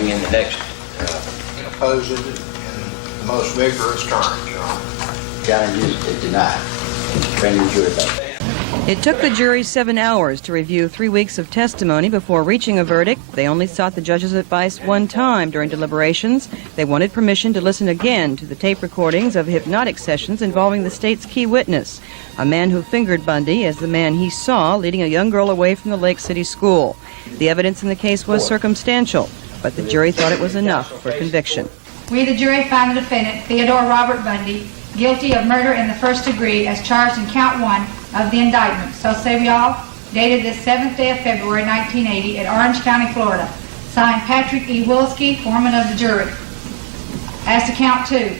bring in the next. Oppose it in the most vigorous terms, Your Honor. Challenge is to deny. Bring the jury back. It took the jury 7 hours to review 3 weeks of testimony before reaching a verdict. They only sought the judge's advice one time during deliberations. They wanted permission to listen again to the tape recordings of hypnotic sessions involving the state's key witness, a man who fingered Bundi as the man he saw leading a young girl away from the Lake City school. The evidence in the case was circumstantial, but the jury thought it was enough for conviction. We, the jury, find the defendant, Theodore Robert Bundi, guilty of murder in the first degree as charged in count 1 of the indictment. So say we all, dated this 7th day of February 1980 at Orange County, Florida. Signed Patrick E. Wilski, foreman of the jury. As to count 2,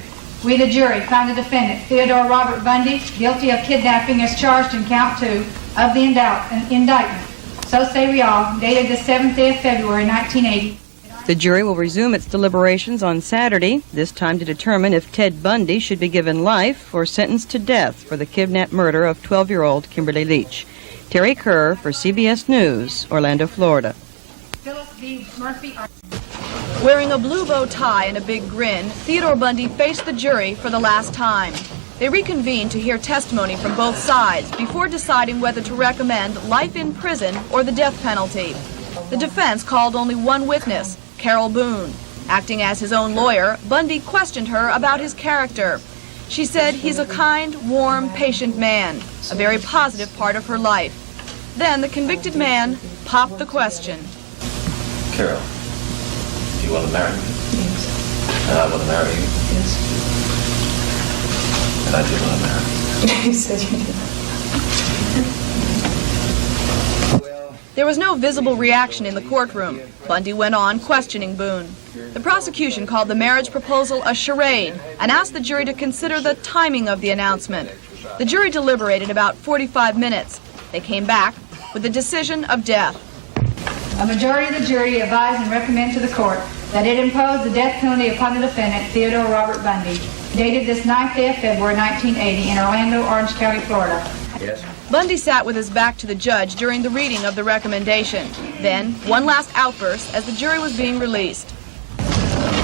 we, the jury, find the defendant, Theodore Robert Bundi, guilty of kidnapping as charged in count 2 of the indictment. So say we all, dated this 7th day of February 1980. The jury will resume its deliberations on Saturday, this time to determine if Ted Bundi should be given life or sentenced to death for the kidnapped murder of 12-year-old Kimberly Leach. Terry Kerr for CBS News, Orlando, Florida. Phyllis B. Murphy. Wearing a blue bow tie and a big grin, Theodore Bundi faced the jury for the last time. They reconvened to hear testimony from both sides before deciding whether to recommend life in prison or the death penalty. The defense called only one witness, Carol Boone. Acting as his own lawyer, Bundi questioned her about his character. She said he's a kind, warm, patient man, a very positive part of her life. Then the convicted man popped the question. Carol, do you want to marry me? Yes. And I want to marry you? Yes. And I do want to marry you. You said you did. There was no visible reaction in the courtroom. Bundi went on questioning Boone. The prosecution called the marriage proposal a charade and asked the jury to consider the timing of the announcement. The jury deliberated about 45 minutes. They came back with the decision of death. A majority of the jury advised and recommend to the court that it impose the death penalty upon the defendant, Theodore Robert Bundi, dated this 9th day of February 1980 in Orlando, Orange County, Florida. Yes. Bundi sat with his back to the judge during the reading of the recommendation. Then, one last outburst as the jury was being released.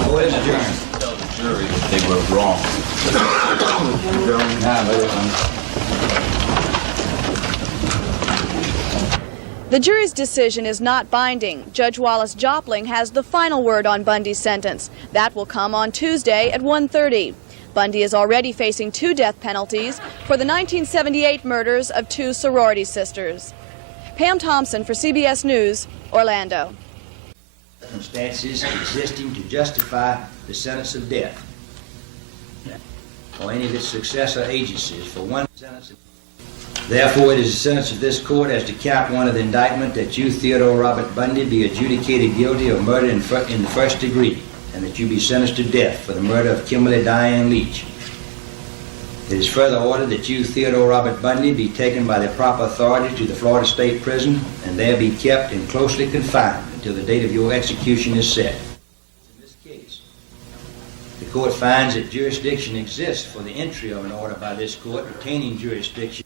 What is the jury? Tell the jury that they were wrong. The jury's decision is not binding. Judge Wallace Jopling has the final word on Bundy's sentence. That will come on Tuesday at 1:30. Bundi is already facing 2 death penalties for the 1978 murders of 2 sorority sisters. Pam Thompson for CBS News, Orlando. Circumstances existing to justify the sentence of death or any of its successor agencies for one sentence. Therefore, it is the sentence of this court as to count 1 of the indictment that you, Theodore Robert Bundi, be adjudicated guilty of murder in the first degree, and that you be sentenced to death for the murder of Kimberly Diane Leach. It is further ordered that you, Theodore Robert Bundi, be taken by the proper authority to the Florida State Prison and there be kept and closely confined until the date of your execution is set. In this case, the court finds that jurisdiction exists for the entry of an order by this court retaining jurisdiction